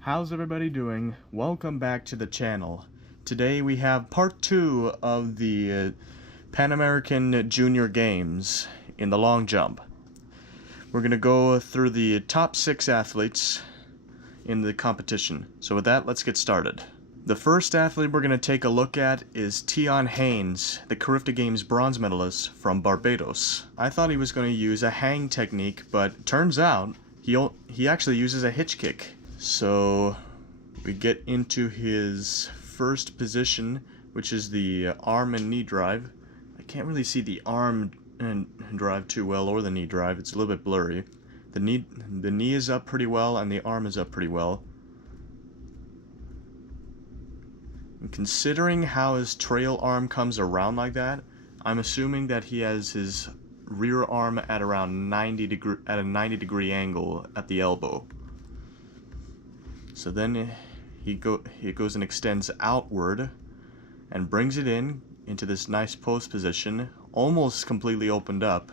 How's everybody doing? Welcome back to the channel. Today we have part 2 of the Pan American Junior Games in the long jump. We're going to go through the top 6 athletes in the competition. So with that, let's get started. The first athlete we're going to take a look at is Teon Haynes, the Carifta Games bronze medalist from Barbados. I thought he was going to use a hang technique, but turns out he actually uses a hitch kick. So we get into his first position, which is the arm and knee drive. I can't really see the arm and drive too well, or the knee drive. It's a little bit blurry. The knee is up pretty well, and the arm is up pretty well. And considering how his trail arm comes around like that, I'm assuming that he has his rear arm at around a 90 degree angle at the elbow. So then he goes and extends outward and brings it into this nice post position, almost completely opened up.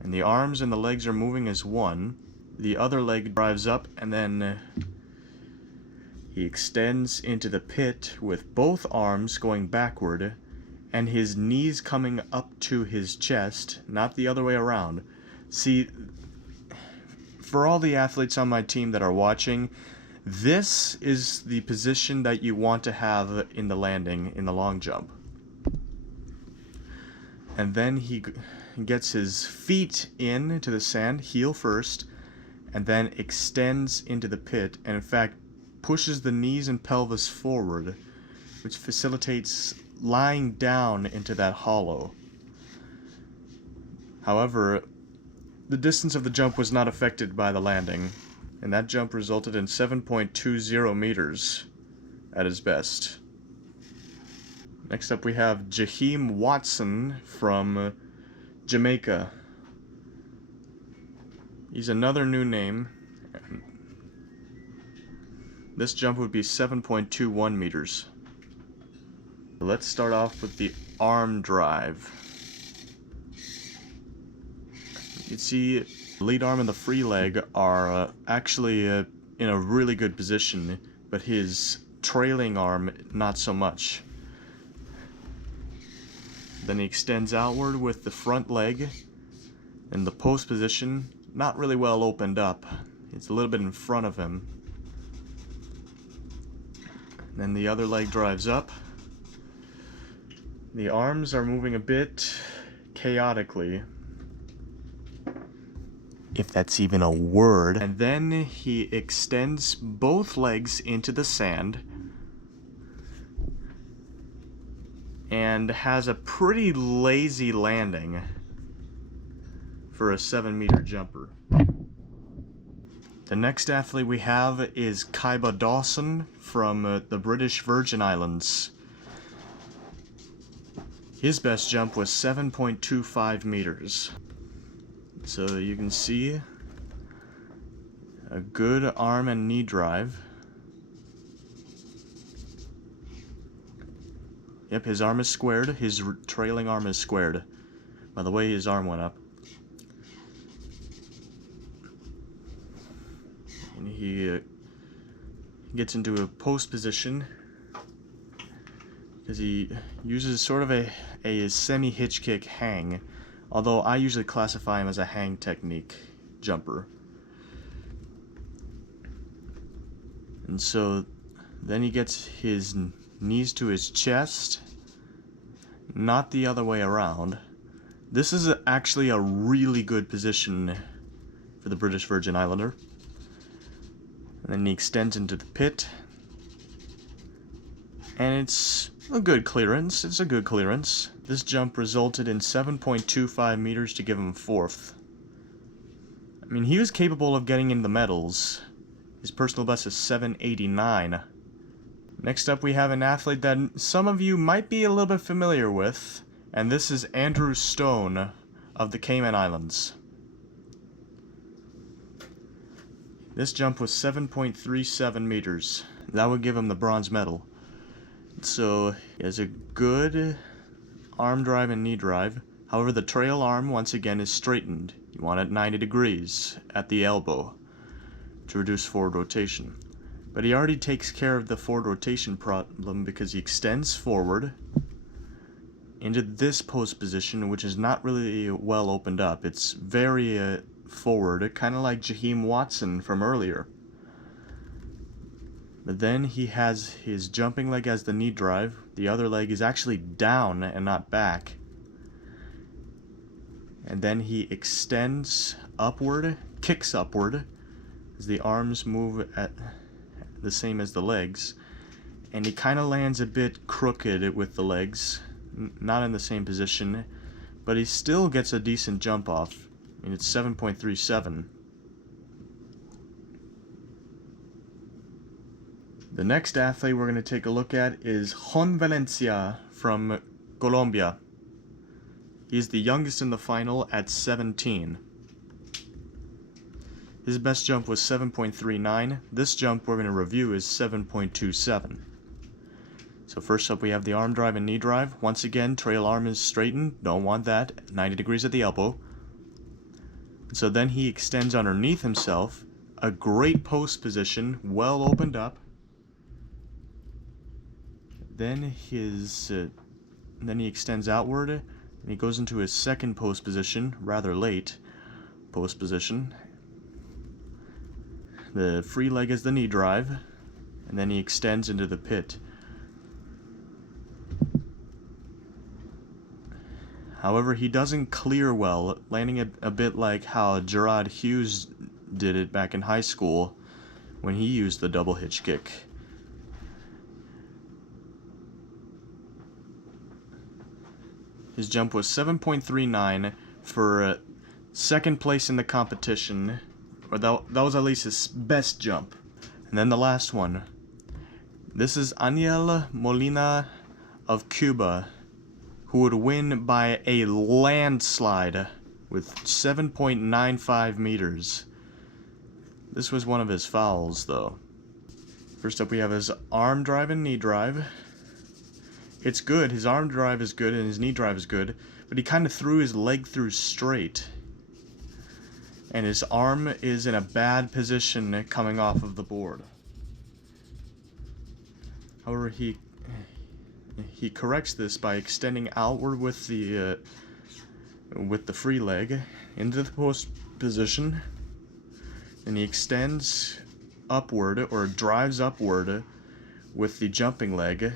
And the arms and the legs are moving as one. The other leg drives up, and then he extends into the pit with both arms going backward and his knees coming up to his chest, not the other way around. See, for all the athletes on my team that are watching, this is the position that you want to have in the landing in the long jump. And then he gets his feet into the sand, heel first, and then extends into the pit, and in fact pushes the knees and pelvis forward, which facilitates lying down into that hollow. However, the distance of the jump was not affected by the landing, and that jump resulted in 7.20 meters at his best. Next up we have Jaheim Watson from Jamaica. He's another new name. This jump would be 7.21 meters. Let's start off with the arm drive. You see, the lead arm and the free leg are actually in a really good position, but his trailing arm, not so much. Then he extends outward with the front leg, and the post position, not really well opened up. It's a little bit in front of him. Then the other leg drives up. The arms are moving a bit chaotically, if that's even a word. And then he extends both legs into the sand and has a pretty lazy landing for a 7-meter jumper. The next athlete we have is Khybah Dawson from the British Virgin Islands. His best jump was 7.25 meters. So you can see a good arm and knee drive. Yep, his arm is squared. His trailing arm is squared. By the way, his arm went up. And he gets into a post position because he uses sort of a semi-hitch kick hang. Although I usually classify him as a hang technique jumper. And so then he gets his knees to his chest, not the other way around. This is actually a really good position for the British Virgin Islander. And then he extends into the pit. And it's a good clearance. It's a good clearance. This jump resulted in 7.25 meters to give him 4th. I mean, he was capable of getting in the medals. His personal best is 7.89. Next up we have an athlete that some of you might be a little bit familiar with, and this is Andrew Stone of the Cayman Islands. This jump was 7.37 meters. That would give him the bronze medal. So he has a good arm drive and knee drive. However, the trail arm once again is straightened. You want it 90 degrees at the elbow to reduce forward rotation. But he already takes care of the forward rotation problem because he extends forward into this post position, which is not really well opened up. It's very forward, kind of like Jaheim Watson from earlier. But then he has his jumping leg as the knee drive. The other leg is actually down and not back. And then he extends upward, kicks upward, as the arms move at the same as the legs. And he kind of lands a bit crooked with the legs, not in the same position, but he still gets a decent jump off. I mean, it's 7.37. The next athlete we're going to take a look at is Jhon Valencia from Colombia. He's the youngest in the final at 17. His best jump was 7.39. This jump we're going to review is 7.27. So first up we have the arm drive and knee drive. Once again, trail arm is straightened. Don't want that. 90 degrees at the elbow. So then he extends underneath himself. A great post position, well opened up. Then he extends outward, and he goes into his second post position, rather late post position. The free leg is the knee drive, and then he extends into the pit. However, he doesn't clear well, landing a bit like how Gerard Hughes did it back in high school when he used the double hitch kick. His jump was 7.39 for second place in the competition, or that was at least his best jump. And then the last one. This is Aniel Molina of Cuba, who would win by a landslide with 7.95 meters. This was one of his fouls, though. First up we have his arm drive and knee drive. It's good, his arm drive is good and his knee drive is good, but he kind of threw his leg through straight. And his arm is in a bad position coming off of the board. However, he corrects this by extending outward with the free leg into the post position, and he extends upward or drives upward with the jumping leg.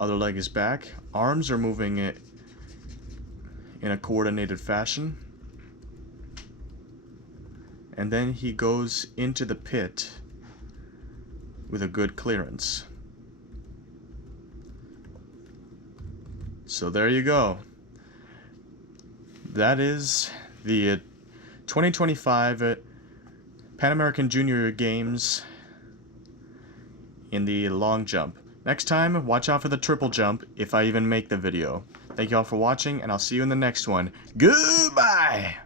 Other leg is back. Arms are moving in a coordinated fashion. And then he goes into the pit with a good clearance. So there you go. That is the 2025 Pan American Junior Games in the long jump. Next time, watch out for the triple jump if I even make the video. Thank you all for watching, and I'll see you in the next one. Goodbye!